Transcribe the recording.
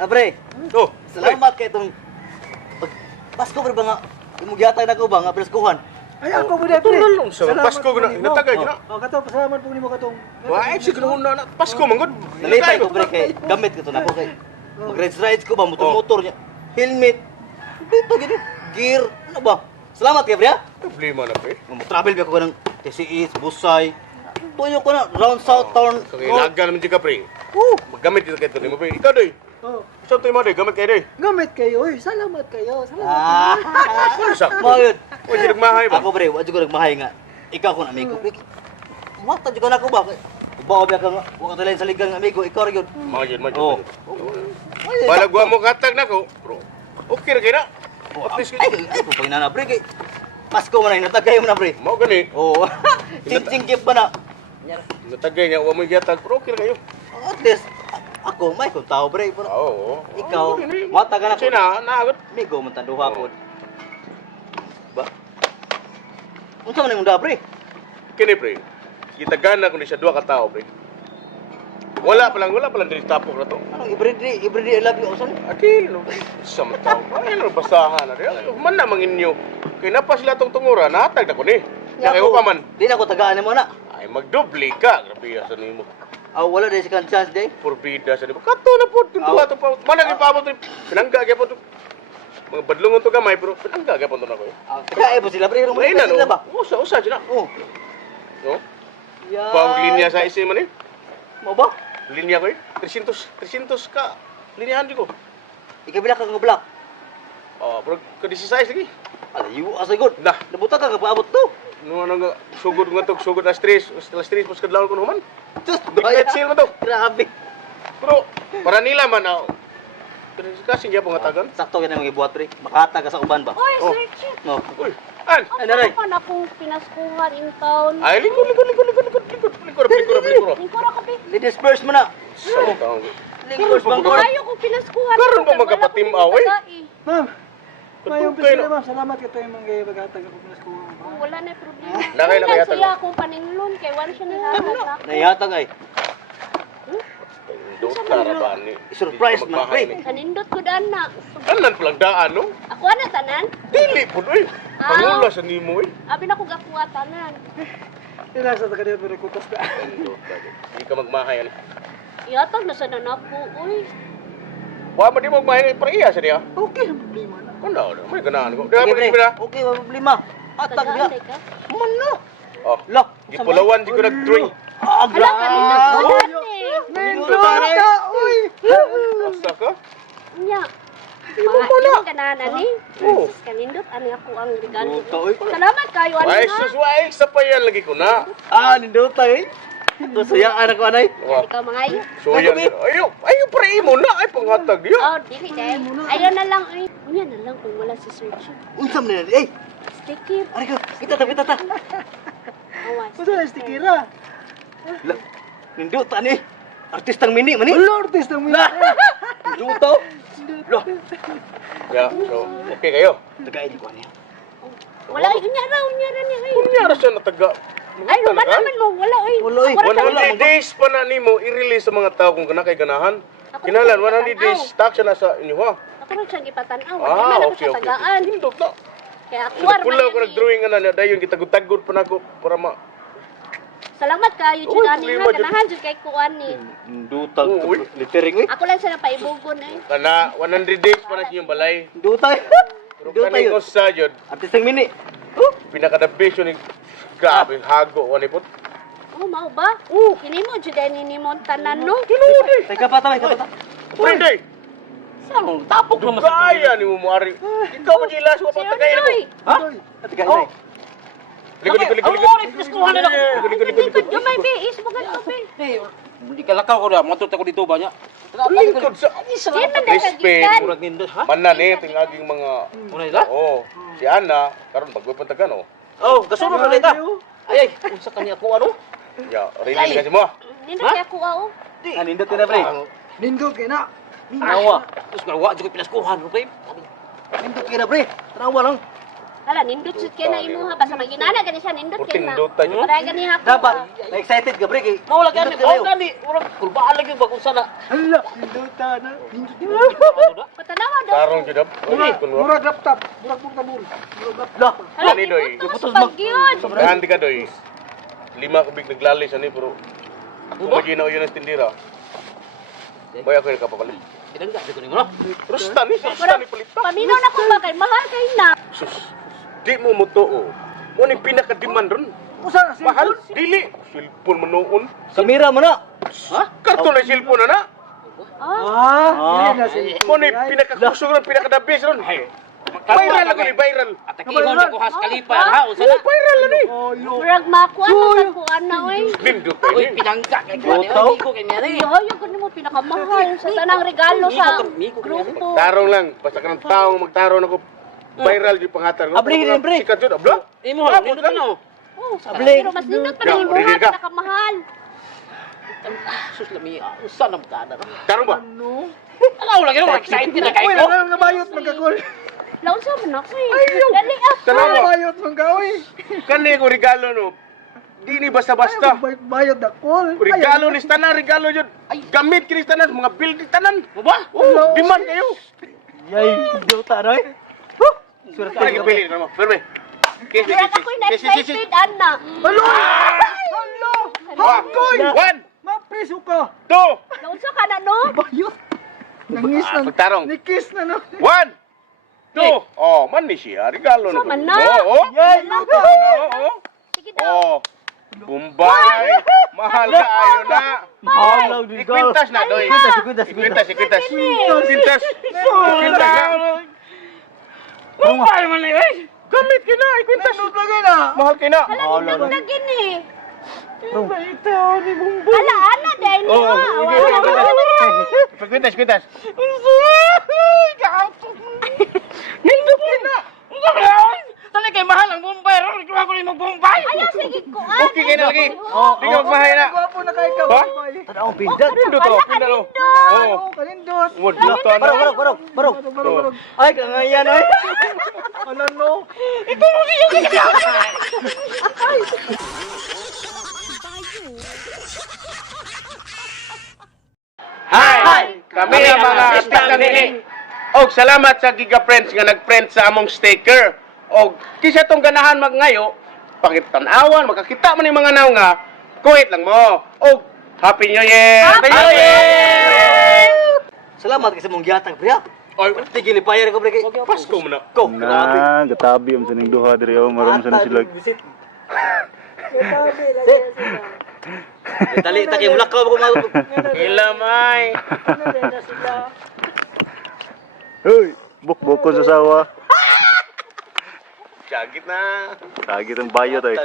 Pre. Oh, Salamat kay itong... Pasko pre ba nga? Imugyatay na ko ba nga preskuhan? Ay, ako mo na, pre. tulong sa Pasko guna. Natagay gina. O, katong, pasalamat po nimo katong. Wa ay siguro na Pasko man gud. Nalitay ko pre kay gamit ko to na ko kay. Mag-rides ko ba motor niya. Helmet. Dito gini. Gear. Ano ba? Salamat kay pre ha. Problema na pre. Travel ba ko ng TCS, Busay. Tuyo ko na round south town. Kung ilaga naman di ka pre. Oh, Maggamit dito kayo nimo pre. Ikaw day. Oh, Saan tayo mo day? Gamit kayo day. gamit kayo. Uy, salamat kayo. Salamat. ah. Sakto. Mayod. O di nagmahay ba? Ako pre, wa jud ko nagmahay nga. Ikaw kun amigo pre. Mata jud ka na ko ba? Ubaw ba ka nga? Wa ka talain sa ligang amigo, ikaw ra gyud. Magyud Oh. magyud. Balagwa mo katag na ko. Bro. Okay ra kay na. At least Ay, pupay na pre kay. Pasko man ay natagay mo na pre. mao gani. Oh. Ching-ching ba na? Natagay niya wa mo giatag pero okay ra kayo. At least ako may kung tao pre. Pero Oo. ikaw, mata ka na ko. Sina naagod. Amigo man tanduha ko. Ba? Unsa man imong da pre? Kini pre. Kita gana kun siya duha ka tawo pre. Wala pa lang diri tapok na to. Anong everyday I love you usan? Akil no. Sa mataw. Ay no basahan na rin. Man na manginyo. Kay napa sila tong tungura natag na ko ni. Kaya ko pa man. Di na ko tagaan mo na. Ay magdubli ka. Grabe sa nimo. Ah, wala day second chance day. Porbida sa nimo. Kato na pod kun duha to pa. Manang ipabot to. Pinangga gyapon to. Mga badlungon to gamay pero pinangga gyapon to na ko. Kaya mo sila pre, Ay na sila no. ba? Usa sila. Oh. No? Ya. Pawag linya sa isin man eh. Mo ba? Linya ko eh. 300 ka. Linyahan di ko. Ikabila ka nga black. Oh, pero ka-16 lagi. Alayo asa gud. Nah. Nabuta ka paabot to. No ano nga sugod nga to, sugod na stress pas kadlaw ko naman. Just Big chill mo to. Grabe. Pero para nila man na kasi nga pangatagan. Sakto yan ang ibuhat pre. Makata ka sa uban ba? Oy, Oh. Sir Chief. No. Uy, an. Ay naray. Ako na akong pinaskuhan in town. Ay lingkod. Lingkod ako, Pi. Ladies first mo na. Sa taong. Lingkod bang ko. Maayo kong pinaskuhan. Karon ba Wala magkapatimaw, akong eh? taga, Ma'am, mayong Kayo pisila, no. ma'am. Salamat ka tayo mga gaya bagatag ako pinas ko. Oh, wala na problema. Nakay na kaya Siya akong paninlon kay wala siya nilahat. Nayatag ay. Do karaban ni. Surprise man, pre. Kanindot ko daan na. Anan palang daan no? Ako na tanan. Dili pud oy. Pangula sa nimo eh. Abi na ko gakuha tanan. Ila sa taga dito kutas ka. Di ka magmahay ani. Iyatag na sa nanako, uy. Wa man di mo magmahay para iya sa niya. Okay, ang problema na. Kuno, may ganahan ko. Okay, Dili pre. mo na. Okay, wala problema. Atag Tagaan diha. day ka. Man no. Oh. Lah, Gipulawan di ko nag-drink. Ah, Hala, kanindot ko grabe. daan eh. Nindot ka, uy! Asa ka? Nya. Imo Mga mo na. ilang gananan ni. Oo. Jesus, kanindot. Ano ako ang regalo. Nindot ka, uy. Salamat kayo, ano Ay, nga. sus, wai, sa payan lagi ko na. Ah, nindot tayo eh. Ito suya anak ko anay. Wah, Ikaw mga iyo. so yan. Ayaw, pre mo na. Ay, panghatag diya. Oh, dili kayo. Ayaw na lang. Ay, unya na lang kung wala si Sir Chief. Unsam na yan. Eh, Sticky. ari ko. Kita ta. Awas. Gusto na stikira. Lah, nindot ta ni. Artistang mini man ni. Wala, artist ang mga. Luto. Lah, Ya, so, okay kayo. tagay ko niya. Wala, unya ra niya. Ay, Kunyara siya na taga. ay luman naman mo. Wala, oy. Wala, oy. Ako ra Wala, 100 days pa na nimo i-release sa mga tao kung kanakay ganahan. Ako Kinalan, na 100 days stock siya na sa inyo ha. Ako rin siyang ipatanaw. Wala man ako Okay. siya tagaan. Hindot na. Kaya ako Nagpulaw ko nag-drawing na na dayon gitagod-tagod pa nako para ma. Salamat kayo, Uy, Jud ani problema, ha. Jud. Ganahan Jud kay kuan ni. Nindutag. Uy. Littering eh. Ako lang siya napaibugon ay. Kana 100 days pa na siya yung balay. Nindutay. Pero Nindutay kaning yun. usa jud Artistang mini. Oh, pinaka-the-best yun. Grabe, hago wani po. Oh, mao ba? Kini mo Jud ani ni mo tanan no. Kinudi. tay kapata. Pwede. Saan tapok naman Gaya ni mo ari. Ikaw mo gilas ko pa Siya tagay ni, oy. mo. Ha? Tagay na. Ligo. Piskuhan na ako. Likod gamay be, is mo ganito be. Hey, hindi ka lakaw ko na. Motor ako dito ba niya? Lingkod sa Di man daw Respect. kagikan. Murag nindot ha? manan eh tingaging mga Una ila? oh, si Ana karon bago pa tagan oh. Oh, gasunod na ita. Ay, unsa kani ako ano? Ya, really kasi mo. Nindot kay ako ah, oh. Ah, nindot na pre. Nindot ka na. Tanawa. Terus gawa juga pinaskuhan, pre. Nindot kira pre. Tanawa lang. Ala, nindot sud kay na imuha. Basta maginana gani siya, nindot kay na. Pindutan nyo. Para gani hapon. Dapat, na-excited ka, pre. Mau lagi ani, mau gani, urang kulbaan lagi bagong sana. Hala, nindota na. Nindot. Patanawa daw. Tarong jud. Murag laptop. Murag tabur. Murag laptop. Lah, Ala, Ani, Doy. putos pagyud. Handi ka doy. 5 kubik naglalis ani pero ako maginaw yun ang tindira. Boy ako yung kapapalit. Pinangga ko nimo no. Terus tani palita. Paminaw na ko ba kay mahal kay na. Sus. Di mo mutuo. Mo ni pinaka-demand ron. Usa na Mahal, dili. Cellphone manoon. kamera mo na. Ha? Karton na cellphone na. Ah, dili na si. Mo ni pinaka-kusog ron, pinaka-the best ron. Viral ako ni viral. Atakihon ako has kalipa ha usa na. Viral na ni. Murag makuan sa kuan na oy. Nindot Uy, ni. pinangga kay ko Botaw? ko kay niya ni. Yo, yung kuno mo pinakamahal sa tanang regalo sa grupo. Tarong lang, basta ka ng taong magtarong ako. Viral di panghatar. Abli din, pre. Sikat yun, abla. Imo nindot no. Oh, Abling. pero mas nindot pa Ya, ni mo ready ka? pinakamahal. Sus lami, usa na mtada. Tarong ba? Alaw lagi no, excited na kay Uy, ko. ang nabayot magkakul. Laon sa man ako eh. Dali ah. Tanawa. Nabayot magkaoy. Kani ko regalo no. Di ni basta-basta. Bayot na call. Regalo ni tanan, regalo yun. Gamit kini tanan, mga build tanan. Ba? Oh, demand kayo. Yay, idiota, no? Surat Lagi pili na mo. Firme. Kiss, Murag ako'y na-excited, Anna. Hello! Hello! Hakoy! 1, Mapriso ka! 2, Laon sa ka na, no? Bayot! Nangis na. Pagtarong. Nikis na no. 1, 2. Oh, man ni siya. Regalo na. Sama na. Oo. Yay! Oo. Sige daw. Oh. Bombay. Mahal ka ayo na. Mahal din ka. Ikwintas na, doy. Ikwintas. Ikwintas. Ikwintas. Kumpay man ni eh. Gamit ka na. Ikwintas. Lagay na. Mahal ka na. Hala, nindot na gini. Hala, Anna, dahil Oo, niya. sige, Ikwintas. Ikwintas. Nindot na. Tali kay mahal ang Bombay ron, kuha ko ni mag-Bombay. Hala, sige ko, Anna. Okay ka na lagi. Di ka magmahay na. Gwapo na kay ka. Ha? Tanaw, pindat. Pindot Hala, oh. Pindot oh. kanindot. Oo. Oh, kalindot. Wad na to na. Barog. Barog. Ay, kangayan, oy. Ano no? Hi! Kami ang mga artistang nini. Og salamat sa Giga Friends nga nag-friend sa among sticker. Og kisa tong ganahan magngayo, pangitanawan, makakita man yung mga naw nga, kuwait lang mo. Og Happy New Year! Happy New Year! Salamat kasi mong giyatang, pre. Oy, Tigil ni Payer ko, pre. Pasko mo na. Go. Nah, gatabi am saning duha diri o maram sa sila. Dali, taki mulak ka ko Ilamay. Hoy, bukbukon sa sawa. Jagit na. Sagit ang bayot ay.